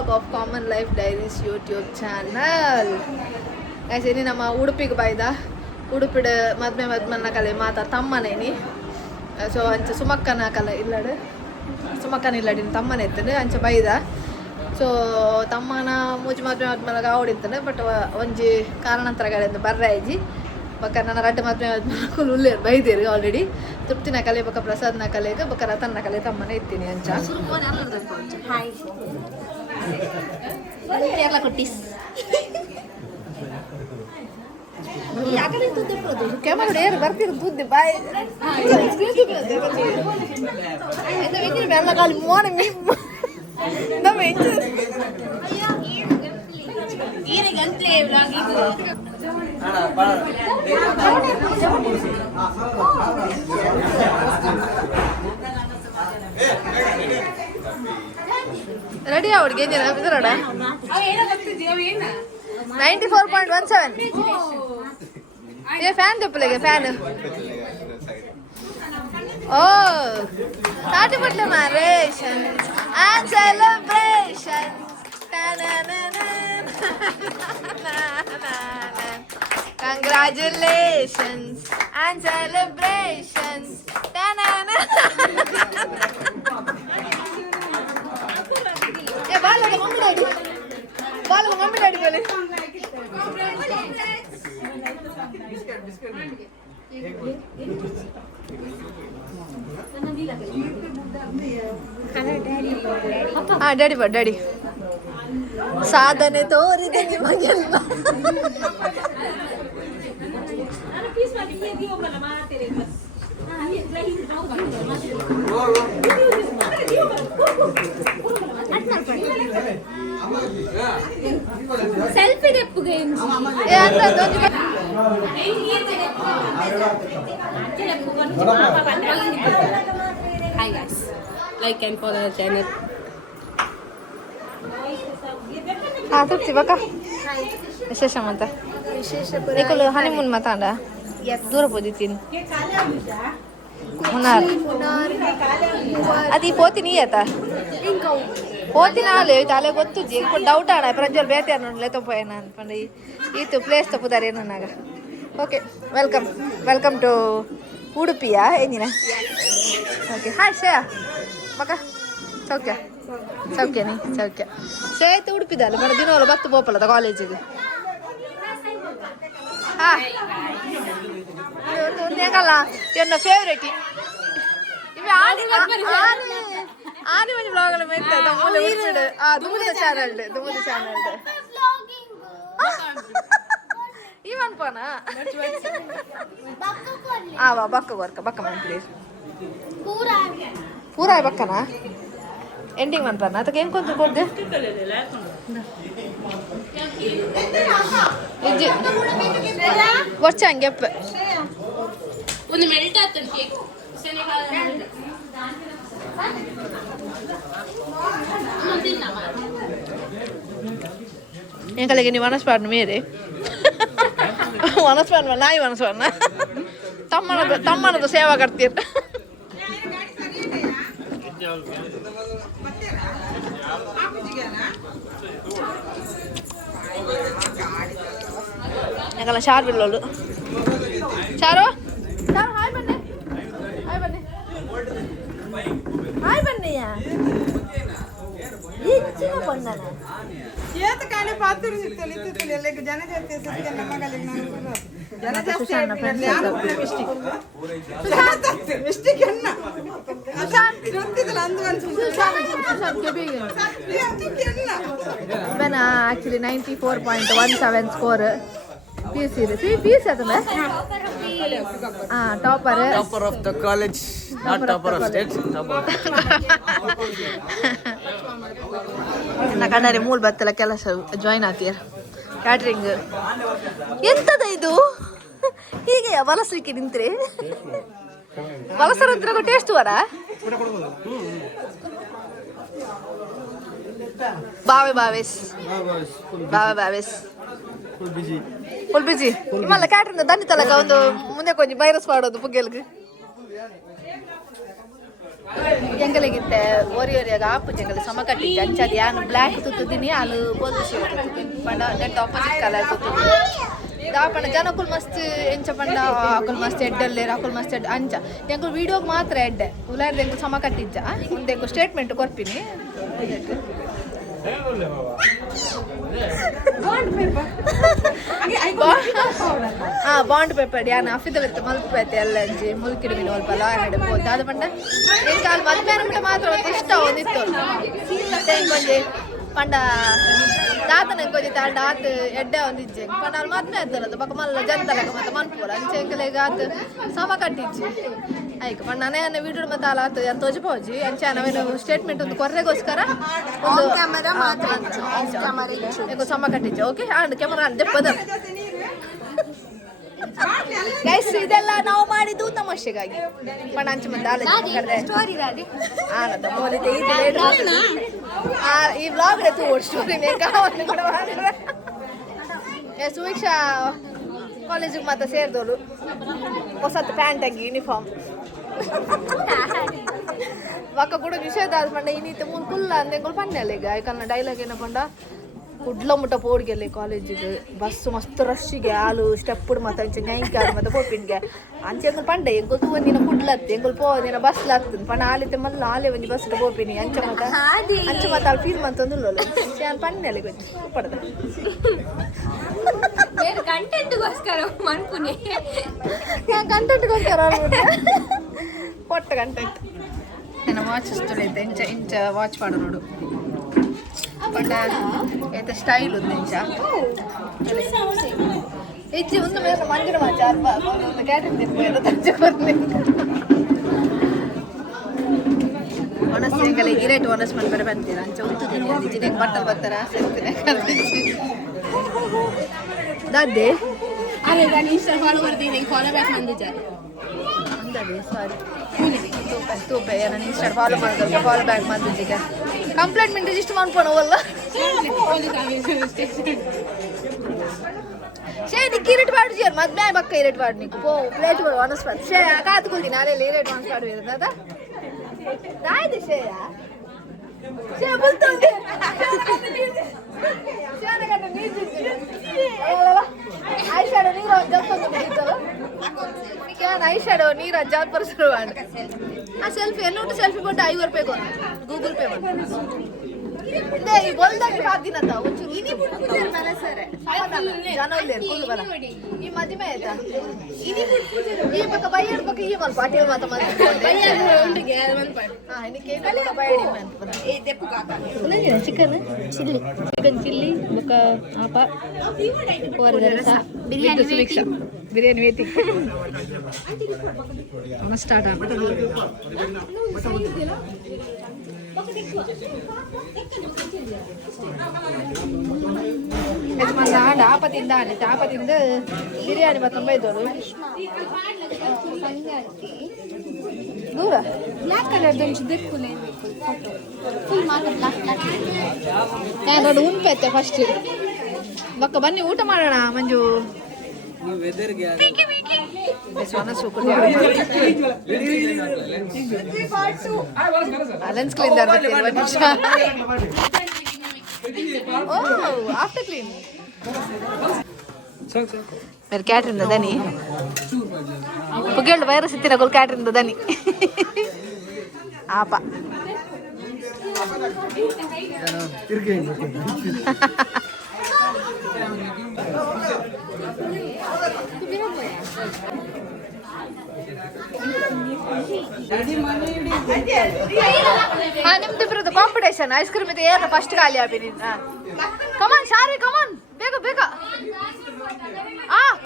Vlog of common life diaries YouTube channel. Actually ನಮ್ಮ ಉಡುಪಿಗೆ ಬೈದ ಉಡುಪಿಡ ಮದ್ಮನ್ನ ಕಲೆ ಮಾತಾ ತಮ್ಮನೇನಿ. ಸೊ ಅಂಚ ಸುಮಕ್ಕನ ಕಲೆ ಇಲ್ಲಡು ಸುಮಕ್ಕನ ಇಲ್ಲಡಿನ ತಮ್ಮನ ಎತ್ತಂಡು ಅಂಚ ಬೈದ. ಸೊ ತಮ್ಮನ ಮೂಜಿ ಮದ್ಮಗ ಆವಡಿತ್ತಂಡು ಬಟ್ ಒಂಜಿ ಕಾರಣಾಂತರಗಳಿಂದ ಬರ್ರಾಯ್ಜಿ ಬೊಕ್ಕ ನನ್ನ ರಡ್ಡು ಮದ್ಮೆ ಉಲ್ಲೆ ಬೈದೇರು ಆಲ್ರೆಡಿ. ತೃಪ್ತಿನ ಕಲೆ ಬೊಕ್ಕ ಪ್ರಸಾದ್ನ ಕಲೆಗೆ ಬೊಕ್ಕ ರತನ್ನ ಕಲೆ ತಮ್ಮನ ಎತ್ತೀನಿ ಅಂಚ. ಎಲ್ಲ ಕೊಟ್ಟಿಸ್ ಕ್ಯಾಮರಾ ಏರು ಬರ್ತಿರು ತುದ್ದಿ ಬಾಯ್ ಎಲ್ಲ ಕಾಲಿ ಮೋನ ಮೀ ನಮ್ಮ ರೆಡಿ ಅವ್ರಿಗೆ ಇದರಡ 94.17 ये फैन दिपलेगे फैन ओ ताटी पटले narrations and celebrations congratulations and celebrations ये बाल लगा मम्मी डैडी बोले हाँ डैडी बट डैडी साधने तोरिದೆ ನಿಮಗೆಲ್ಲ ಸೆಲ್ಫಿ ತೆಪ್ಪುಗೆ ಏ ಅಂತ Hi guys, like and follow the channel. हाँ तृप्ति बका विशेष मत एकलो हनीमून मत आंडा दूर पोदितीन मुनार అది పోతి నీయత పోతి నాలే తాలే ಗೊತ್ತು ಜಿ ಕೊ ಡೌಟ್ ಆಡ ಪ್ರಜ್ವಲ್ ಬೇತೆ ಅನ್ನೋಲೆ ತೋಪೇನ ಅನ್ಕೊಂಡೆ ಈತು ಪ್ಲೇಸ್ ತಪ್ಪುದಾರೆ ಏನನ್ನಾಗ. ಓಕೆ ವೆಲ್ಕಮ್ ಟು ಉಡುಪಿಯಾ ಏನಿನ ಓಕೆ ಹಾಯ್ ಶ್ರೇಯ ಮಗ ಸೌಖ್ಯ ಸೌಖ್ಯನೇ ಸೌಖ್ಯ ಶ್ರೇಯತ್ ಉಡುಪಿದಲ್ಲ ಬಡ ದಿನವಲ್ಲ ಬತ್ತು ಬೋಪಲ್ಲದ ಕಾಲೇಜಿಗೆ ಹಾ ಒಂದೇಕಲ್ಲ ಎನ್ನ ಫೇವ್ರೇಟ್ ಇವೆ ಆನಿ ಮಂಜು ಬ್ಲಾಗ್ ಎಲ್ಲ ಮೆತ್ತ ತಮ್ಮೂಲೆ ಉಡುಪಿಡು ದುಮುದ ಚಾನಲ್ ಇವನ್ ಪೋನ ಆವಾ ಬಕ್ಕ ವರ್ಕ ಬಕ್ಕ ಮನ್ ಪ್ಲೀಸ್ ಪೂರಾ ಬಕ್ಕನ ಎಂಡಿಂಗ್ ಮನ್ಪನ ಅದಕ್ಕೆ ಏನು ಕೊಂತ ಕೊಡ್ದೆ ವರ್ಷ ಹಂಗೆಪ್ಪ ಒಂದು ಮೆಲ್ಟ್ ಆತನ ಕೇಕ್ ఏం కలిగి నీ వనస్పాడిన మీరే వనస్పాడిన నాయి వనస్పాడిన ತಮ್ಮನದು ಸೇವಾ ಕರ್ತೀರ ಯಾಕಲ್ಲ ಶಾರ್ ಬಿಲ್ಲೋಳು ಚಾರು ಹಾಯ್ ಬನ್ನಿ ಹಾಯ್ ಬನ್ನಿಯ ಹೆಚ್ಚಿನ ಬಣ್ಣನ ಏತ ಕಾಣೆ ಪಾತ್ರ ಸಿಗ್ತಲ್ಲ ಇತ್ತಿತ್ತಲ್ಲ ಎಲ್ಲ ಜನ ಜಾಸ್ತಿ ಸಿಗ್ತಲ್ಲ ನಮ್ಮಗಲ್ಲಿ ನಾನು ಜನ ಜಾಸ್ತಿ ಮಿಸ್ಟೇಕ್ ಅನ್ನ ಗೊತ್ತಿದ್ದಲ್ಲ ಅಂದು Ben actually 94.17 score. Peace adame. Topper of the college, not topper of state. Na kannare mool battala ಕೆಲಸ ಜಾಯಿನ್ ಆಗ್ತೀರ ಕ್ಯಾಟರಿಂಗ್ ಎಂತದ ಇದು ಹೀಗೆ ವಲಸಲಿಕ್ಕೆ ನಿಂತ್ರೆ ವಲಸರ ಹತ್ರ ಟೇಸ್ಟ್ ವರ ಬಾವೇಸ್ ಫುಲ್ ಬಿಜಿ ನಿಮ್ಮಲ್ಲ ಕ್ಯಾಟ್ರಿಂಗ್ ದಂಡಿ ತಲಕ ಒಂದು ಮುಂದೆ ಕೊಂಚ ವೈರಸ್ ಮಾಡೋದು ಪುಗ್ಗೆಲ್ಗೆ ಎಂಗಲಿಗಿತ್ತೆ ಓರಿಯೋರಿಯಾಗ ಆಪು ಜಂಗಲ್ ಸಮ ಕಟ್ಟಿದ್ದೆ ಅಂಚದು ಯಾನು ಬ್ಲ್ಯಾಕ್ ತುತ್ತುದಿನಿ ಅಲು ಬೋಲ್ದು ಶೇವ್ ತುತ್ತುದಿನಿ ಪಂಡ ನೆಟ್ ಆಪೋಸಿಟ್ ಕಲರ್ ತುತ್ತುದಿನಿ ದಾಪಣ ಜನಕ್ಕುಲ್ ಮಸ್ತ್ ಎಂಚ ಪಂಡ ಆಕುಲ್ ಮಸ್ತ್ ಎಡ್ಡಲ್ಲೇರು ಆಕುಲ್ ಮಸ್ತ್ ಎಡ್ಡ ಅಂಚ ಎಂಕುಲ್ ವೀಡಿಯೋಗೆ ಮಾತ್ರ ಎಡ್ಡೆ ಉಲಾರ್ದು ಎಂಕು ಸಮ ಕಟ್ಟಿಜ್ಜ ಒಂದು ಎಂಕು ಸ್ಟೇಟ್ಮೆಂಟ್ ಕೊರ್ಪಿನಿ ಬಾಂಡ್ ಪೇಪರ್ ಯಾನು ಅಫಿದವಿತ್ತು ಮಲ್ಪೈತೆ ಎಲ್ಲ ಅಂಜಿ ಮುಲ್ಕಿಡು ಮೀನು ಸ್ವಲ್ಪ ಲಾಯರ್ ಹೋದ ಅದು ಪಂಡ ಎಂಕ ಅಲ್ಲಿ ಮದ್ವೆ ಅನ್ಬಿಟ್ಟು ಮಾತ್ರ ಒಂದು ಇಷ್ಟ ಒಂದಿತ್ತು ಕೊಂಜಿ ಪಂಡ ದಾತನ ಕೊಂಜಿ ತಾಂಡ ಆತ ಎಡ್ಡೆ ಒಂದಿಜ್ಜೆ ಪಂಡ ಅಲ್ಲಿ ಮದ್ವೆ ಆಯ್ತಲ್ಲ ಬಕ್ಕ ಮಲ್ಲ ಜಂತಲಕ ಮತ್ತೆ ಮನ್ಪೂರ ಅಂಚೆ ಎಂಕಲೆಗ ಆತ ಸಮ ಕಟ್ಟಿಜ್ಜಿ ಆಯ್ತು ಪಂಡ ನಾನೇ ವೀಡಿಯೋ ಮತ್ತೆ ಅಲ್ಲ ಆತ ಯಾರು ತೋಜಪೋಜಿ ಅಂಚೆ ನಾವೇನು ಸ್ಟೇಟ್ಮೆಂಟ್ ಒಂದು ಕೊರ್ರೆಗೋಸ್ಕರ ಒಂದು ಸಮ ಕಟ್ಟಿಜ್ಜೆ ಓಕೆ ಆಂಡ್ ಕ್ಯಾಮರಾ ಅಂದೆ ಪದ ಗೈಸ್ ಇದೆಲ್ಲ ನಾವು ಮಾಡಿದ್ದು ತಮಾಷೆಗಾಗಿ ಪಣ ಅಂಚೆ ಮಂದಿ ಆನಂದ ಮೋಲಿತೆ ಈ ವ್ಲಾಗ್ ರೆ ತೋಡ್ ಸ್ಟೋರಿನೇ ಕಾವಲ್ಲಿ ಕೂಡ ಮಾಡಿದ್ರೆ ಸುವೀಕ್ಷಾ ಕಾಲೇಜಿಗೆ ಮತ್ತೆ ಸೇರಿದವರು ಹೊಸತ್ತು ಪ್ಯಾಂಟ್ ಆಗಿ ಯೂನಿಫಾರ್ಮ್ ಒಕ್ಕ ಕೂಡ ನಿಷೇಧ ಆದ ಪಂಡ ಇನ್ನಿತ್ತು ಕುಲ್ಲ ಅಂದೆಂಗಳು ಪಂಡಲ್ಲ ಈಗ ಯಾಕಂದ್ರೆ ಡೈಲಾಗ್ ಏನ ಪಂಡ ಕುಡ್ಲ ಮುಟ್ಟ ಪೋಡ್ಗೆಲ್ಲಿ ಕಾಲೇಜಿಗೆ ಬಸ್ಸು ಮಸ್ತ್ ರಶ್ಶಿಗೆ ಹಾಲು ಸ್ಟೆಪ್ಪುಡು ಮತ್ತೆ ಅಂಚೆ ನೈಕಾಲು ಮತ್ತೆ ಪೋಪಿನ್ಗೆ ಅಂಚೆ ಅಂದ್ ಪಂಡೆ ಎಂಗೊತ್ತು ಒಂದಿನ ಕುಡ್ಲತ್ತೆ ಎಂಗೊಲ್ ಪೋದಿನ ಬಸ್ ಲತ್ತನ್ ಪಣ ಆಲಿತೆ ಮಲ್ಲ ಆಲೆ ಒಂಜಿ ಬಸ್ ಪೋಪಿನಿ ಅಂಚೆ ಮತ್ತೆ ಅಲ್ಲಿ ಫೀಲ್ ಮಂತಂದು ಅಂಚೆ ನಾನು ಪಣ್ಣಲ್ಲಿ ಗೊತ್ತು ಪಡ್ದ ಕಂಟೆಂಟ್ಗೋಸ್ಕರ ಮನ್ಪುನಿ ಕಂಟೆಂಟ್ಗೋಸ್ಕರ ಕೊಟ್ಟ ಕಂಟೆಂಟ್ ನನ್ನ ವಾಚ್ ಇಷ್ಟೈತೆ ಇಂಚ ಇಂಚ ವಾಚ್ ಮಾಡು ನೋಡು ಪಂಡ ಐತೆ ಸ್ಟೈಲ್ ఉంది ಇಂಚ ಇಚ್ಚಿ ಒಂದು ಮೇಲೆ ಮಂದಿರ ವಾಚ್ ಒಂದು ಕ್ಯಾಟನ್ ತಿನ್ಬೋದು ತಂಚುಕೊರ್ಲಿ ಒನಸ್ ಎಂಗಲೆ ಇರೇಟ್ ಒನಸ್ ಮನ್ಪರೆ ಬಂತೀರ ಅಂಚ ಉತ್ತುದಿನಿ ಅಂದಿಜ್ಜಿ ನೆಂಗೆ ಬಟ್ಟಲು ಬರ್ತಾರ ಸೇರ್ತೀನಿ ದಾದ್ದೆ ಅದೇ ನಾನು ಇನ್ಸ್ಟಾ ಫಾಲೋ ಮಾಡ್ತೀನಿ ಫಾಲೋ ಬ್ಯಾಕ್ ಮಂದಿದ್ದಾರೆ ಅಂದದೆ ಸಾರಿ ತೂಪೆ ನಾನು ಇನ್ಸ್ಟಾ ಫಾಲೋ ಮಾಡಿದ್ರೆ ಫಾಲೋ ಬ್ಯಾಕ್ ಮಂದಿಜ್ಜಿಗೆ ಕಂಪ್ಲೇಂಟ್ ರಿಜಿಸ್ಟರ್ ಮಾಡ್ಕೊಳವಲ್ಲ ಶೇ ನಿಕ್ಕೆ ಇರೇಟ್ ಮಾಡು ಜಿಯರ್ ಮದ್ಮೆ ಬಕ್ಕ ಇರೇಟ್ ಮಾಡು ನಿಕ್ಕು ಪೋ ಪ್ಲೇಟ್ ಬರೋ ಅನಸ್ಪತ್ ಶೇ ಕಾತ್ಕೊಳ್ತೀನಿ ನಾಳೆಲ್ಲ ಇರೇಟ್ ಅನಸ್ ಮಾಡುವ ದಾದ ದಾಯ್ದು ಶೇಯ ಶೇ ಬುಲ್ತಂದೆ ಶೇನ ಗಂಡ ನೀರು ಐಶ್ಯಾಡೋ ನೀರು ಜಪ್ಪಂದು ಬಿಡಿತಲ್ಲ ಶೇನ ಐಶ್ಯಾಡೋ ನೀರು ಜಾಪರ್ ಶುರುವಾಡು ಆ ಸೆಲ್ಫಿ ಎನ್ನೂಟು ಸೆಲ್ಫಿ ಕೊಟ್ಟು 5 ರೂಪಾಯಿ ಕೊಡು ಗೂಗಲ್ ಪೇ ಮಾಡಿ ಇಂದೇ ಈ ಬೋಲ್ದಾಗಿ ಬಾದಿನತ ಒಂಚೂರು ಇನಿ ಬುಡ್ಪುಜರ್ ಮನಸರೆ ಜನ ಇಲ್ಲ ಫುಲ್ ಬರ ಈ ಮದಿಮೆ ಆಯ್ತಾ ಇನಿ ಬುಡ್ಪುಜರ್ ಈ ಪಕ್ಕ ಬೈಯರ್ ಪಕ್ಕ ಈ ಮಲ್ ಪಾಟೀಲ್ ಮಾತ ಮಂದಿ ಬೈಯರ್ ಉಂಡಿಗೆ ಮನ್ ಪಾಟ್ ಇದಕ್ಕೆ ಏನು ಬೈಯಡಿ ಮನ್ ಏ ದೆಪ್ಪು ಕಾಕ ನನಗೆ ಚಿಕನ್ ಚಿಲ್ಲಿ ಬಕ ಆಪ ಹೊರದರಸ ಬಿರಿಯಾನಿ ಸುವೀಕ್ಷಾ ಬಿರಿಯಾನಿ ವೇತಿ ಅವನ ಸ್ಟಾರ್ಟ್ ಆಪತ್ತಿಂದ ಬಿರಿಯಾನಿ ಮತ್ತೆ ಬೈದವರು ದೂರ ಬ್ಲ್ಯಾಕ್ ಕಲರ್ದು ನಾನು ಉಂಪೈತೆ ಫಸ್ಟ್ ಬಕ್ಕ ಬನ್ನಿ ಊಟ ಮಾಡೋಣ ಮಂಜು ಲೆನ್ಸ್ ಕ್ಲೀನ್ ಆಫ್ಟರ್ ಕ್ಲೀನ್ मेरे कैटरिंग दनी पुगेल वैरस इत्तिन गोल कैटरिंग दनी आप ನಿಮ್ದಿಬ್ರದ್ದು ಕಾಂಪಿಟೇಷನ್ ಐಸ್ ಕ್ರೀಮ್ ಇದೆ ಏನು ಫಸ್ಟ್ ಖಾಲಿ ಆಗ್ಬಿನಿ ಕಮಾನ್ ಶಾರಿ ಕಮಾನ್ ಬೇಗ ಬೇಗ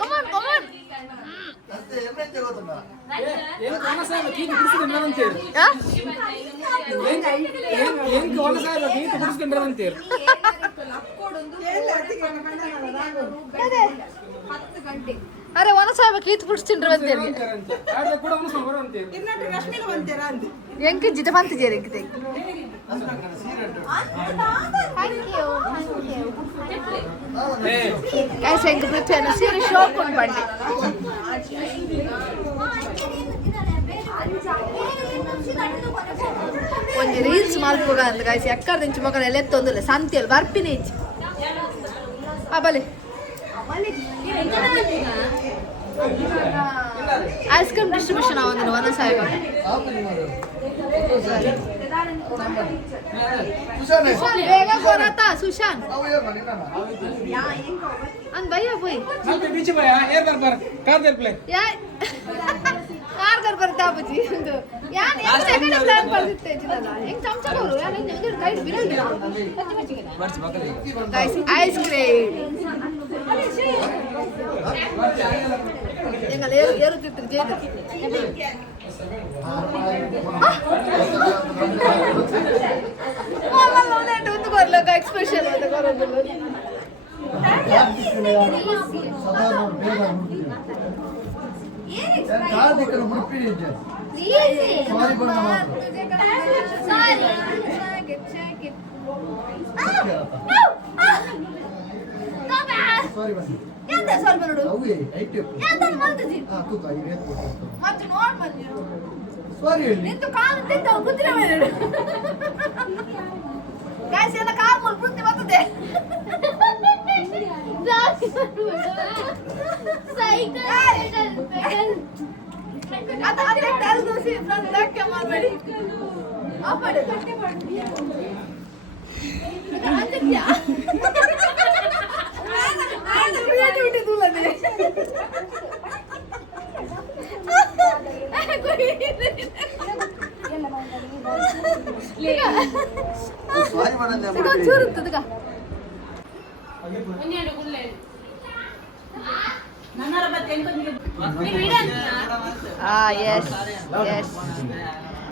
ಕಮಾನ್ ಕಮಾನ್ ಅರೆ ಒನಸಾಗ ಕೀತ್ ಬಿಡಿಸ್ತಿಂಡ್ರು ಅಂತೇಳಿ ಎಂಕೆ ಜಿಟ ಬಂತಿದ್ದೀರಿ ಎಂಕೆ कैसे इंक पृथ्वी अन्न सीरे शॉक उन पंडी ಒಂಜಿ ರೀಲ್ಸ್ ಮಲ್ಪುಗ ಅಂತ ಗಾಯ್ಸ್ ಎಕ್ಕಡ ದಿಂಚಿ ಮಗನ ಎಲ್ಲ ಎತ್ತೊಂದಿಲ್ಲ ಸಂತಿಯಲ್ಲಿ ಬರ್ಪಿನಿ ಇಚ್ಚಿ ಬಲೆ ಐಸ್ ಕ್ರೀಮ್ ಡಿಸ್ಟ್ರಿಬ್ಯೂಷನ್ ಆವಂದಿನ ವನ ಸಾಹೇಬ ಬೇಗ ಕೊರತ ಸುಶಾಂತ್ ಅಂದ್ ಭಯ್ಯ போய் ಕಾರ್ಗರ್ ಬರ್ತಾ ಬಜಿ ಒಂದು ಯಾನ್ ಎಷ್ಟು ಸೆಕೆಂಡ್ ಪ್ಲಾನ್ ಬರ್ತಿತ್ತೆ ಜಿನಲ್ಲ ಹೆಂಗ್ ಚಮಚ ಅವರು ಯಾನ್ ಹೆಂಗ್ ಗೈಡ್ ಬಿರಲ್ ಗೈಸ್ ಐಸ್ ಕ್ರೀಮ್ ಎಂಗಲ ಏರುತ್ತಿತ್ತು ಜೇದ ಒಂದು ಕೊರ್ಲಕ ಎಕ್ಸ್ಪ್ರೆಷನ್ ಅಂತ ಕೊರೋದಿಲ್ಲ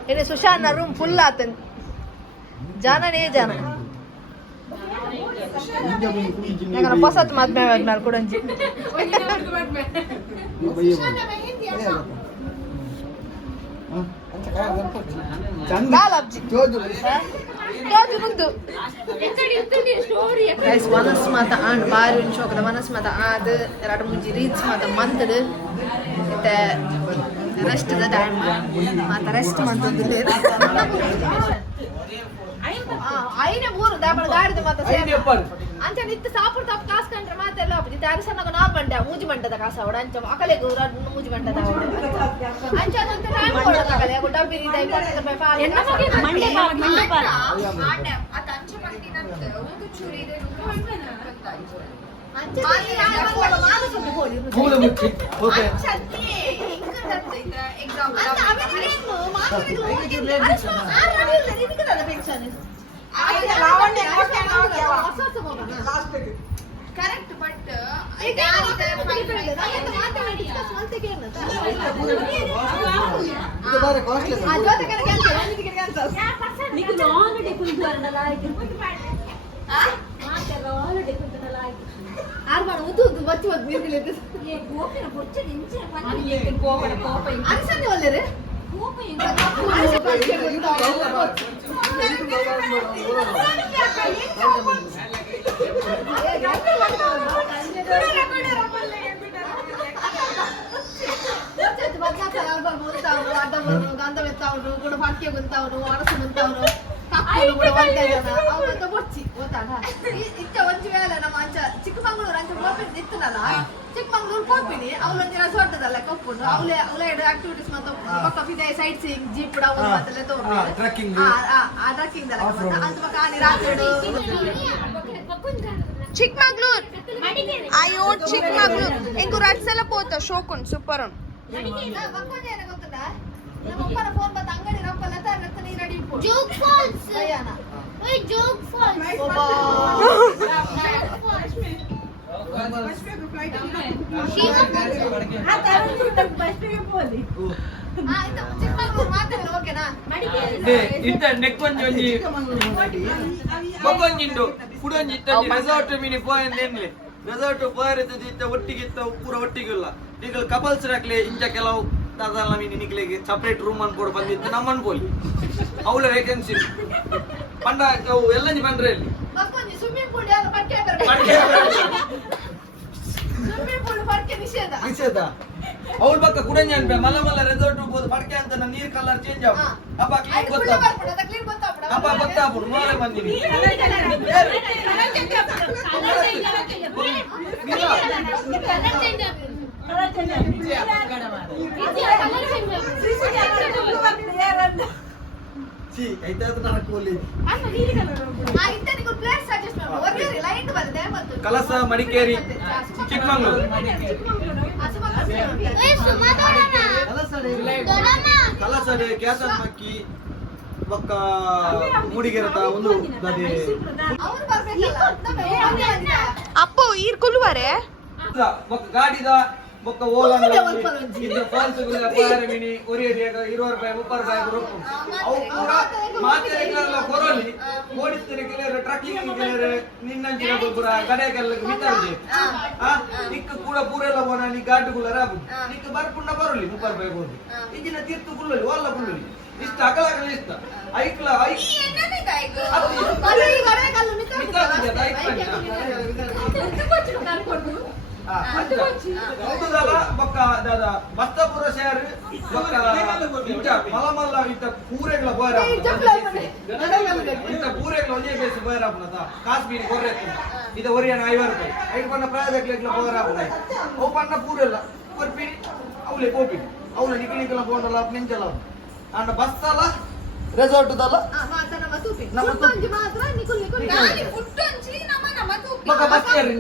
ini Sushana room full aten janane jana nagana pasat madme mal kudanji guys vanas mata and baru chokda vanas mata ad eradu munji reach mata mandade ite rest the time mata rest mandade ayine buru dabal gaadi mata ಅಂಚೆ ನಿತ್ತು ಸಾಪುರ್ ತಪ್ಪ ಕಾಸು ಕಂಡ್ರೆ ಮಾತೆಲ್ಲ ಇದು ಅರಸನಾಗ ನಾ ಬಂಡೆ ಮೂಜಿ ಮಂಡದ ಕಾಸು ಅವಡ ಅಂಚ ಅಕಲೆ ಗೌರ ಮೂಜಿ ಮಂಡದ ಅಂಚೆ ಅದಂತ ಟೈಮ್ ಕೊಡೋದಾಗಲ್ಲ ಡಬ್ಬಿ ಇದೆ 20 ರೂಪಾಯಿ ಪಾಲು ಮಂಡೆ ಪಾಲು ಅದ ಅಂಚೆ ಮಂದಿನಂತ ಒಂದು ಚೂರಿ ಇದೆ ಅಂಚೆ ಮಾನಸಕ್ಕೆ ಹೋಗಿ ಅಂಚೆ ಹಿಂಗದಂತ ಇದೆ ಎಕ್ಸಾಮ್ ಅಂತ ಅವನಿಗೆ ಮಾನಸಕ್ಕೆ ಹೋಗಿ ಆರು ನಿನಗೆ ಪೆನ್ಷನ್ ಕರೆಕ್ಟ್ ಬಟ್ ಅನ್ಸಂದೆ ಒಳ್ಳೆ గంధం ఎత్తావును కూడా పక్కే గుంతావును అరసు గుంతావును కప్పులు కూడా వంటాయినా అవంతా వచ్చి పోతాడా ఇంత వచ్చి వేళ ನಮ್ಮ ಅಂಚ ಚಿಕ್ಕಮಂಗ್ಳೂರು ಅಂಚ ಹೋಗ್ಬಿಟ್ಟು ಇತ್ತನಲ್ಲ ಚಿಕ್ಕಮಂಗ್ಳೂರು ಹೋಗ್ಬಿನಿ ಅವಳೊಂದು ರೆಸಾರ್ಟ್ ಅದಲ್ಲ ಕಪ್ಪುಂಡು ಅವಳೆ ಆಕ್ಟಿವಿಟೀಸ್ ಮತ್ತು ಪಕ್ಕ ಫಿದೆ ಸೈಟ್ ಸೀಯಿಂಗ್ ಜೀಪ್ ಡೌನ್ ಮಾತೆಲ್ಲ ತಗೊಂಡು ಟ್ರೆಕ್ಕಿಂಗ್ ಆ ಟ್ರೆಕ್ಕಿಂಗ್ ದಲ್ಲ ಅಂತ ಪಕ್ಕ ಆನಿ ರಾತ್ರಿ ಚಿಕ್ಕಮಂಗ್ಳೂರ್ ಅಯ್ಯೋ ಚಿಕ್ಕಮಂಗ್ಳೂರ್ ಇಂಗು ರಟ್ಸೆಲ್ಲ ಪೋತ ಶೋಕುನ್ ಸೂಪರ್ ಉಂಟು ಗೊತ್ತುಂಟಾ ನಮ್ಮಪ್ಪನ ಫೋನ್ ಬಂದ ಅಂಗಡಿ ರಪ್ಪಲ್ಲ ತರ ನೀ ರೆಡಿ ಜೋಗ್ ಫಾಲ್ಸ್ ಓಯ್ ಜೋಗ್ ಫಾಲ್ಸ್ ರೆಸಾರ್ಟ್ ಬಾರಿತ ಒಟ್ಟಿಗಿತ್ತ ಪೂರ ಒಟ್ಟಿಗಿಲ್ಲ ಈಗ ಕಪಲ್ಸ್ ರಾಕ್ಲೆ ಇಂಚ ಕೆಲವು ದಾದಲ್ಲ ಮೀನು ನಿಕ್ಲಿಗೆ ಸಪರೇಟ್ ರೂಮ್ ಅನ್ಕೊಡು ಬಂದಿತ್ತು ನಮ್ಮ ಅನ್ಬೋಲಿ ಅವಳ ವೇಕೆನ್ಸಿ ಪಂಡ ಅವು ಎಲ್ಲ ಬಂದ್ರೆ ಇಲ್ಲಿ ಸ್ವಿಮ್ಮಿಂಗ್ ಪೂಲ್ ಪಟ್ಕೆ ಸ್ವಿಮ್ಮಿಂಗ್ ಪೂಲ್ ಪಟ್ಕೆ ನಿಷೇಧ ಅವಳು ಬಕ್ಕ ಕುಡಂಜ ಅನ್ಪೆ ಮಲ್ಲ ಮಲ್ಲ ರೆಸಾರ್ಟ್ ಹೋಗ್ಬೋದು ಪಡ್ಕೆ ಅಂತ ನೀರ್ ಕಲರ್ ಚೇಂಜ್ ಆಗ ಅಪ್ಪ ಕ್ಲೀನ್ ಗೊತ್ತಾಗ ಅಪ್ಪ ಗೊತ್ತಾಗ್ಬಿಡು ಮೋರೆ ಬಂದಿನಿ ಕಲಸ ಮಡಿಕೇರಿ ಚಿಕ್ಕಮಂಗ್ಳೂರು ಕಲಸಡೆ ಕ್ಯಾಸನ್ ಮಕ್ಕಿ ಬೊಕ್ಕ ಮೂಡಿಗೆರತ ಒಂದು ಗದೆ ಅಪ್ಪು ಈರ್ ಕುಲ್ಲುವರೆ ಬೊಕ್ಕ ಗಾಡಿದ ಬೊಕ್ಕ ಓಲನ್ ಇದು ಫಾಲ್ಸ್ ಗುಲ್ಲ ಪಾರಮಿನಿ ಒರಿಯರಿಯಾಗ 20 ರೂಪಾಯಿ 30 ರೂಪಾಯಿ ರೊಕ್ಕ ಅವು ಪೂರ ಮಾತೆರೆಗಳೆಲ್ಲ ಕೊರಲಿ ಓಡಿಸ್ತಾರೆ ಕೆಲವರು ಟ್ರಕ್ಕಿಂಗ್ ಕೆಲವರು ನಿನ್ನಂಚಿನ ಪೂರ ಗಡೆಗೆಲ್ಲ ಮಿತಾರ್ಜೆ ನಿಕ್ಕ ಕೂಡ ಪೂರೆಲ್ಲ ಬೋನ ನೀ ಘಾಟುಗುಲ್ಲ ರಾಬು ನಿಕ್ಕ ಬರ್ಪುಂಡ ಬರಲಿ 30 ರೂಪಾಯಿ ಹೋಗಿ ಇಂಜಿನ ತೀರ್ತು ಕುಳ್ಳಲಿ ಒಲ್ಲ ಕುಳ್ಳಲಿ ಇಷ್ಟ ಅಗಲ ಇಷ್ಟ ಐಕ್ಲ ಬೊಕ್ಕ ದಾದ ಬಸ್ತಪುರ ಶಹರ್ ಬೊಕ್ಕ ಇಂಟ ಮಲಮಲ್ಲ ಇಂಟ ಪೂರೆಗಳ ಬೋರ ಇಂಟ ಪೂರೆಗಳ ಒಂದೇ ಬೇಸಿ ಬೋರ ಆಪುನದ ಕಾಶ್ಮೀರಿ ಗೊರ್ರೆ ಇದ ಒರಿಯನ 50 ರೂಪಾಯಿ ಐದು ಪಣ್ಣ ಪ್ರಾಯದಕ್ಲೆಗ್ಲ ಬೋರ ಆಪುನ ಅವು ಪಣ್ಣ ಪೂರೆಲ್ಲ ಕೊರ್ಪಿನಿ ಅವಳೆ ಕೋಪಿನಿ ಅವಳು ನಿಖಿಲಿಕಲ ಬೋಂಡಲ್ಲ ನೆಂಚಲ್ಲ ಅಂಡ ಬಸ್ತಲ ರೆಸಾರ್ಟ್ ದಲ್ಲ ನಮ್ಮ ತೂಪಿ ಬೊಕ್ಕ ಬಸ್ ಏರಿ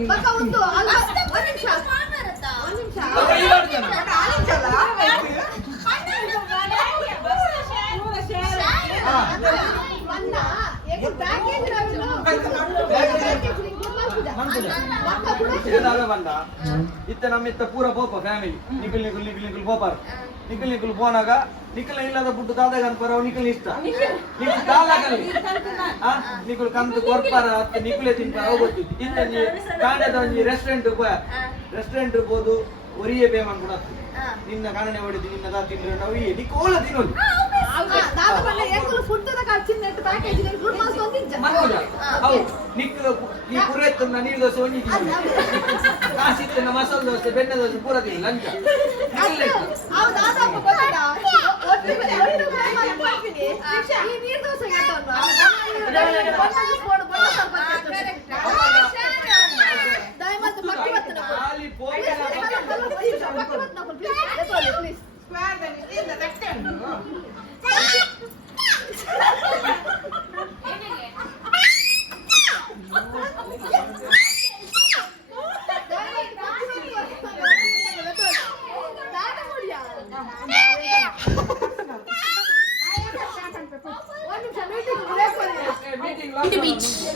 ಬಂದ ಇತ್ತ ನಮ್ಮಿತ್ತ ಪೂರ ಪೋಪ ಫ್ಯಾಮಿಲಿ ನಿಖಿಲ್ ಪೋಪಾರ ನಿಖಿಲ್ ಪೋನಾಗ ನಿಖಿಲ್ ಇಲ್ಲದ ಬಿಟ್ಟು ದಾದಾಗ ಅನ್ಪಾರ ನಿಖಿಲ್ ಇಷ್ಟ ನಿಖಿಲ್ ದಾದಾಗಲ್ಲಿ ನಿಖಿಲ್ ಕಂದು ಕೊರ್ಪಾರ ಅತ್ತ ನಿಖಿಲೇ ತಿನ್ಪಾರ ಅವು ಗೊತ್ತಿತ್ತು ಇತ್ತ ಕಾಂಡದ ಒಂಜಿ ರೆಸ್ಟೋರೆಂಟ್ ಇರ್ಬೋದು ಒರಿಯೇ ಬೇಮನ್ ಕೂಡ ನಿನ್ನ ಕಾಣನೆ ಹೊಡಿದು ನಿನ್ನ ದಾ ತಿಂದ್ರೆ ನಾವು ನಿಕ್ಕ ಓಲ ತಿನ್ನೋದು ನೀ ಪುರೆತ್ತನ್ನ ನೀರು ದೋಸೆ ಒಂಜಿ ಕಾಸಿತ್ತನ್ನ ಮಸಾಲೆ ದೋಸೆ ಬೆಣ್ಣೆ ದೋಸೆ ಪೂರ ತಿನ್ನ ಲಂಚ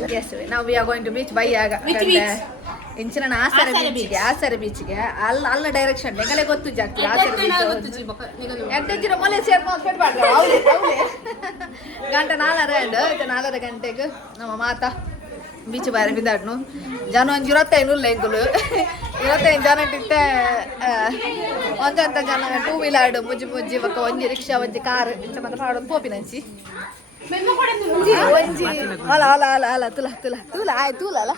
Yes, now we are going to beach. Bye, which beach? ಇಂಚಿನ ಆಸರೆ ಬೀಚ್ಗೆ ಅಲ್ಲ ಡೈರೆಕ್ಷನ್ ನೆಗಲೆ ಗೊತ್ತು ಜಾಸ್ತಿ ಆಸರೆ ಬೀಚ್ ಮೊಲೆ ಸೇರ್ಕೊಂಡು ಗಂಟೆ 4 ಗಂಟೆಗೆ ನಮ್ಮ ಮಾತಾ ಬೀಚ್ ಬಾರಿ ಬಿದ್ದಾಡ್ನು ಜನ ಒಂದು 25 ಎಂಕುಲು 25 ಜನ ಇಟ್ಟೆ ಒಂದಂತ ಜನ 2 ವೀಲರ್ ಮುಜ್ಜಿ ಬಕ್ಕ ಒಂಜಿ ರಿಕ್ಷಾ ಒಂಜಿ ಕಾರ್ ಇಂಚ ಮತ್ತೆ ಪಾಡೊಂದು ಪೋಪಿನಂಚಿ ಒಂಜಿ ಅಲ ತುಲ ಆಯ್ತು ತುಲ ಅಲ್ಲ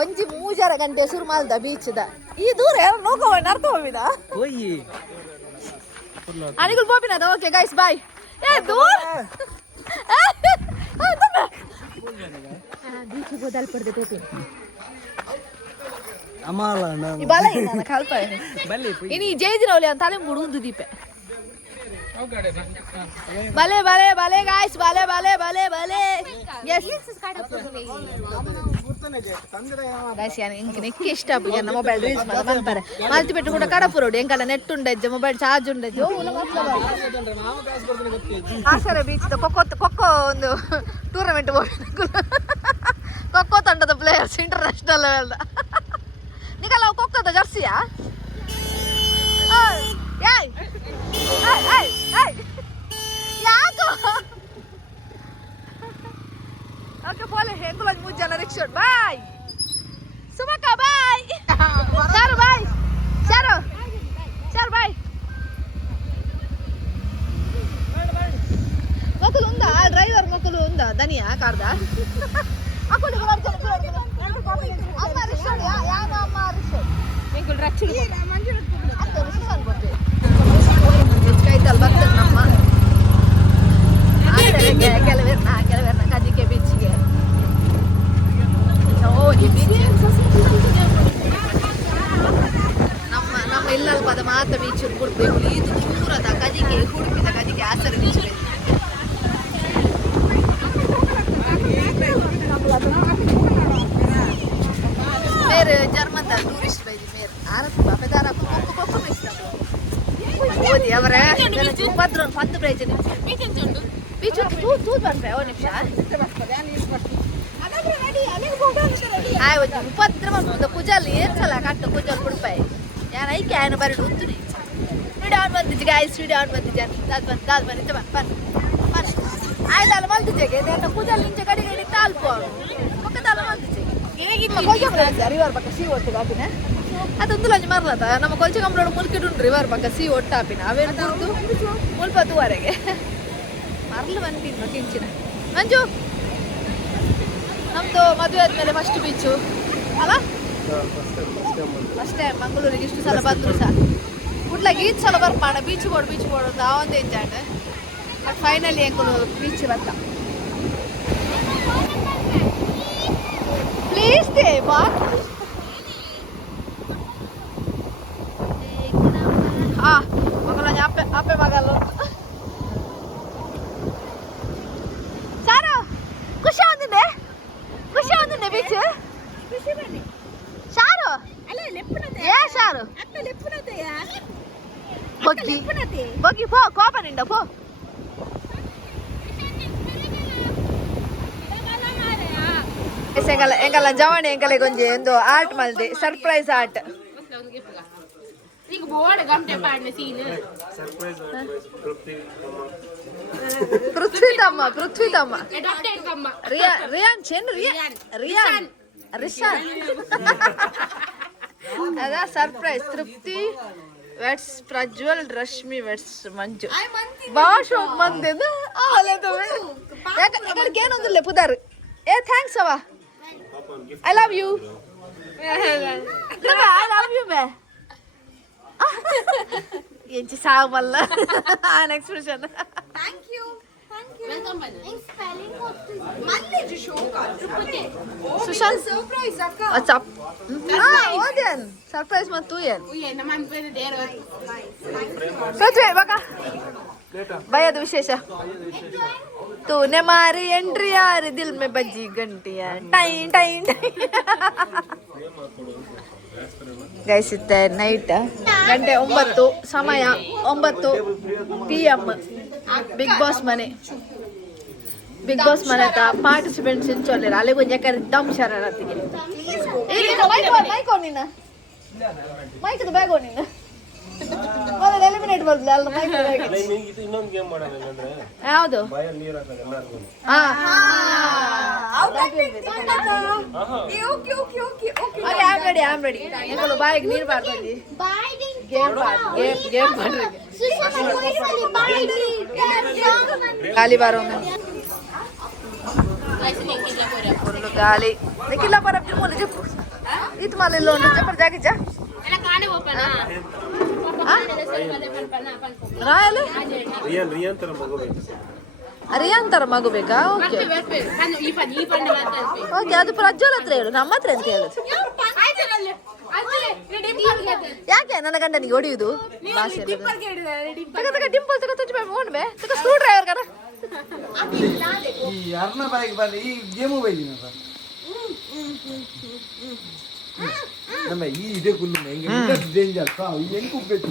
ಒಂಜಿ 3 ಗಂಟೆ ಶುರು ಮಾಡ್ದ ಬೀಚ್ದ ಈ ದೂರ ನೋಕೋಣ ಅರ್ಥ ಹೋಗಿದ ಅನಿಗುಲ್ ಪೋಪಿನದ ಓಕೆ ಗೈಸ್ ಬಾಯ್ ಏ ದೂರ ಬೀಚ್ ಬೋದಲ್ ಪಡ್ದೆ ತೋಪಿನ ಈ ಬಾಲ ನಾನು ಕಲ್ಪ ಇನಿ ಜೈದಿರವಲಿ ಅಂತ ತಲೆ ಮುಡುಂದು ದೀಪೆ ಬಲೆ ಗಾಯ್ಸ್ ಬಲೆ ಎಸ್ ಗಾಯ್ಸ್ ಇಂಕ ನೆಕ್ಕೆ ಇಷ್ಟ ನನ್ನ ಮೊಬೈಲ್ ರೀಲ್ಸ್ ಮಾಡ್ತಾರೆ ಮಲ್ತಿ ಪೆಟ್ಟು ಕೂಡ ಕಡಪುರೋಡು ಎಂಕಲ್ಲ ನೆಟ್ ಉಂಡಜ್ಜೆ ಮೊಬೈಲ್ ಚಾರ್ಜ್ ಉಂಡಜ್ಜೆ ಆಸರೆ ಬೀಚ್ ಕೊಕ್ಕೋ ಒಂದು ಟೂರ್ನಮೆಂಟ್ ಕೊಕ್ಕೋ ತಂಡದ ಪ್ಲೇಯರ್ಸ್ ಇಂಟರ್ನ್ಯಾಷನಲ್ ಲೆವೆಲ್ದ ನಿಗಲ್ಲ ಕೊಕ್ಕೋದ ಜರ್ಸಿಯಾ ಯಾಕೋ ಓಕೆ ಪೋಲೆ ಹೆಂಗುಲ ಮುಜ್ಜನ ರಿಕ್ಷಾ ಬಾಯ್ ಸುಮಕ್ಕ ಬಾಯ್ ಚಾರು ಬಾಯ್ ಚಾರು ಬಾಯ್ ಮಕ್ಕಳು ఉందా ಡ್ರೈವರ್ ಮಕ್ಕಳು ఉందా ದನಿಯಾ ಕಾರ್ದ ಅಮ್ಮ ರಿಕ್ಷಾ ಯಾ ಅಮ್ಮ ರಿಕ್ಷಾ ಎಂಕುಲ್ ರಕ್ಷ ಕೈತಲ್ ಬರ್ತದೆ ನಮ್ಮ ಕೆಲವೆರ್ನ ಕಜಿಕೆ ಬೀಚ್ಗೆ ಹೋಗಿ ಬೀಚ್ ನಮ್ಮ ಇಲ್ಲಲ್ ಪದ ಮಾತ ಬೀಚ್ ಕೊಡ್ಬೇಕು ಇದು ದೂರದ ಕಜಿಕೆ ಹುಡುಕಿದ ಕಜಿಕೆ ಆಸರೆ ಬೀಚ್ ಬೇರೆ ಜರ್ಮನ್ ಟೂರಿಸ್ಟ್ ಬೈದಿ ಮೇರೆ ಆರಪ್ಪ ಬೆದಾರ ಪಪ್ಪ ಓದಿ ಅವರ ಉಪದ್ರ 10 ಪ್ರೈಜ್ ಬೀಚ್ ತೂತ್ ಬರ್ಬೇ ಒಂದು ನಿಮಿಷ ಆಯ್ತು ಉಪದ್ರ ಮಾಡ್ಬೋದು ಕುಜಲ್ ಏನ್ ಸಲ ಕಟ್ಟು ಕುಜಲ್ ಬಿಡ್ಪಾಯಿ ಯಾರು ಐಕೆ ಆಯ್ನ ಬರೀ ಉಂತುನಿ ವಿಡಿಯೋ ಆನ್ ಬಂದಿದ್ದೆ ಗಾಯ್ಸ್ ವಿಡಿಯೋ ಆನ್ ಬಂದಿದ್ದೆ ದಾದ್ ಬಂದಿದ್ದೆ ಬನ್ನಿ ಆಯ್ತಲ್ಲ ಮಲ್ತಿದ್ದೆಗೆ ಇದನ್ನು ಕುಜಲ್ ಇಂಚೆ ಕಡೆ ಕಡೆ ತಾಲ್ಪು ಪಕ್ಕದಲ್ಲ ಮಲ್ತಿದ್ದೆ ರಿವರ್ ಪಕ್ಕ ಸಿ ಒಟ್ಟು ಕಾಪಿನ ಅದೊಂದು ಲಂಚ್ ಮರ್ಲತ್ತ ನಮ್ಮ ಕೊಲ್ಚೆ ಕಂಪ್ಲೋಡ್ ಮುಲ್ಕಿಡುಂಡು ರಿವರ್ ಪಕ್ಕ ಸಿ ಒಟ್ಟು ಹಾಪಿನ ಅವೇನು ಕುರ್ದು ಮುಲ್ಪತ್ತುವರೆಗೆ ಮರ್ಲು ಬಂದಿದ್ದು ಕಿಂಚಿನ ಮಂಜು ನಮ್ದು ಮದುವೆ ಆದ್ಮೇಲೆ ಫಸ್ಟ್ ಬೀಚು ಅಲ್ಲ ಫಸ್ಟ್ ಟೈಮ್ ಮಂಗಳೂರಿಗೆ ಇಷ್ಟು ಸಲ ಬಂದ್ರು ಸಹ ಕುಡ್ಲಾಗ ಈಚ್ ಸಲ ಬರ್ಪಾಣ ಬೀಚ್ ಕೊಡು ಅಂತ ಒಂದೇ ಎಂಜಾಯ್ಡ್ ಬಟ್ ಫೈನಲಿ ಎಂಗಳು ಬೀಚ್ ಬತ್ತ ಪ್ಲೀಸ್ ದೇ ಬಾ ಮಗಳ ಅಪ್ಪೆ ಮಗಲು ಸಾರು ಖುಷಿ ಒಂದಿದೆ ಬೀಚ್ ಶಾರು ಏ ಶಾರು ಹೋಗಿ ಪೋ ಕೋಪ ನಿಂಡ ಪೋ ಎಂಗಲ್ಲ ಜವಾಣಿ ಎಂಗಲೆ ಗೊಂಜಿ ಒಂದು ಆರ್ಟ್ ಮಲ್ದೆ ಸರ್ಪ್ರೈಸ್ ಆರ್ಟ್ ಪೃಥ್ವಿ ತಮ್ಮ ರಿಯಾನ್ ಚೆನ್ ರಿಯಾನ್ ರಿಶಾನ್ ಅದ surprise Trupti weds Prajwal Rashmi weds Manju ಭಾಷ ಮಂದಿದ ಏನೊಂದಿಲ್ಲ ಪುದಾರ್ ಏ ಥ್ಯಾಂಕ್ಸ್ ಅವ ಐ ಲವ್ ಯು ಬೇ ಎಂಚಿ ಸಾವಲ್ಲ ಆನ್ ಎಕ್ಸ್ಪ್ರೆಷನ್ ಸುಶಾಂತ್ ವಾಟ್ಸ್ಆಪ್ ಓದೇನ್ ಸರ್ಪ್ರೈಸ್ ಮತ್ತು ಏನ್ ಪೃಥ್ವಿ ಬಕ ಭಯದ ವಿಶೇಷ तूने मारी एंट्री यार दिल में बजी घंटियां टाइन टाइन ಗೈಸ್ ಇತ್ತೆ ನೈಟ್ ಗಂಟೆ 9 ಸಮಯ 9 PM ಬಿಗ್ ಬಾಸ್ ಮನೆ ಪಾರ್ಟಿಸಿಪೆಂಟ್ಸ್ ಇಂಚೊಲ್ಲೆರ ಅಲ್ಲಿ ಕೊಂಚ ಕರಿದ್ದಂ ಶರರತಿಗೆ ಮೈಕ್ ನಿನ್ನ ಮೈಕ್ ಬ್ಯಾಗ್ ನಿನ್ನ ಮೊದಲು ಎಲಿಮಿನೇಟ್ ಬರ್ತದೆ ಅಲ್ಲ ಮೈಕ್ ಇನ್ನೊಂದು ಗೇಮ್ ಮಾಡೋಣ ಅಂದ್ರೆ ಯಾವುದು ಬಾಯಲ್ಲಿ ನೀರು ಹಾಕೋದು ಎಲ್ಲರಿಗೂ ಆಮ್ ರೆಡಿ ಎಂಗಳು ಬಾಯಿಗೆ ನೀರು ಬಾರ್ದಲ್ಲಿ ಗೇಮ್ ಮಾಡ್ರಿ ಗಾಲಿ ಬಾರೋಂಗ ಫುಲ್ಲು ಗಾಳಿ ನಿಖಿಲ ಬರಪ್ಪ ಮೂಲ చెప్పు ಇದು ಮಾಲಿಲ್ಲ ಒಂದು చెప్పరు ಜಾಗಿಜ್ಜ ರಾಯಲ್ ರಿಯಾನ್ ತರ ಮಗು ಬೇಕಾ ಓಕೆ ಓಕೆ ಅದು ಪ್ರಜ್ವಲ್ ಹತ್ರ ಹೇಳು ನಮ್ಮ ಹತ್ರ ಅಂತ ಹೇಳುದು ಯಾಕೆ ನನ್ನ ಗಂಡನಿಗೆ ಹೊಡಿಯುದು ಭಾಷೆ ಡಿಂಪಲ್ ತಗ ತುಚ್ಚಿ ಓಣ್ಬೆ ತಗ ಸ್ಕ್ರೂ ಡ್ರೈವರ್ ಕರ ಈ ಅರ್ನ ಬಾಯಿಗೆ ಬಂದು ಈ ಗೇಮು ಬೈದಿನ ಸರ್ ನಮ್ಮ ಈ ಇದೇ ಕುಲ್ಲು ಹೆಂಗೆ ಡೇಂಜರ್ ಹೆಂಗೆ ಉಪ್ಪೆತ್ತು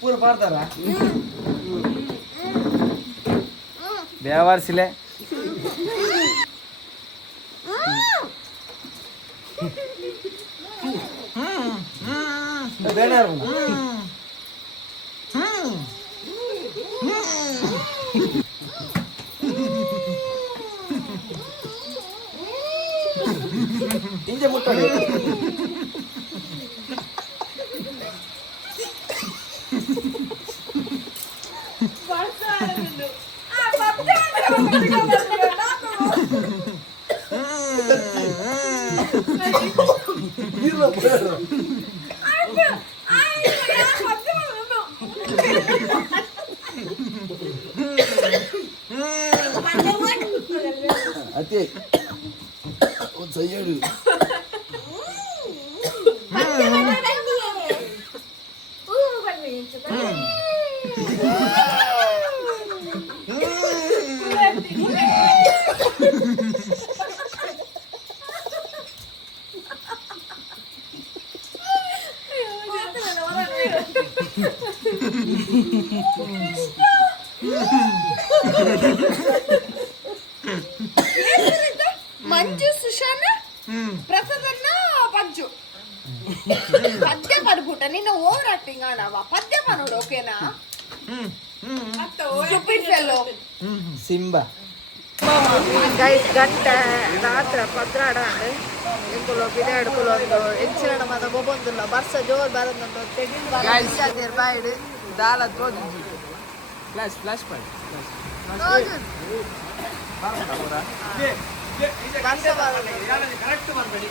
ಪೂರ ಪಾಡ್ತಾರ ಬೇವಾರ್ಸಿಲೆ ಬೇಡ ಇಂಜೆ ಮುಟ್ಟೋಡಿ ಅತ್ತೆ ಒಂದು ಸೈಯಡು ಮಂಜು ಸುಶಾನ ಪ್ರಸಾದನ್ನ ಪಂಜು ಪದ್ಯ ಪಡ್ಬಿಟ್ಟ ನಿನ್ನ ಓವರ್ ಆಕ್ಟಿಂಗ್ ಆಡವ ಪದ್ಯ ಪನ್ನೋಡು ಓಕೆನಾ ಸ್ಟುಪಿಡ್ ಫೆಲೋ ಸಿಂಬಾ ಗೈಸ್ ಗಂಟೆ ರಾತ್ರಿ ಪದ್ರಾಡ ಎಂಕುಲು ಬಿದಾಡ್ಕುಲು ಒಂದು ಎಂಚಿನ ಮಾತ ಗೊಬ್ಬೊಂದುಲ್ಲ ಬರ್ಸ ಜೋರ್ ಬರೋದಂತ ತೆಗಿಲ್ ಬಾಯ್ಡು ಬಾಯ್ಡು ದಾಲ ಫ್ಲಾಶ್ ಫ್ಲಾಶ್ ಮಾಡಿ ಬರ್ಸ ಬರೋದು ಕರೆಕ್ಟ್ ಮಾಡ್ಬೇಡಿ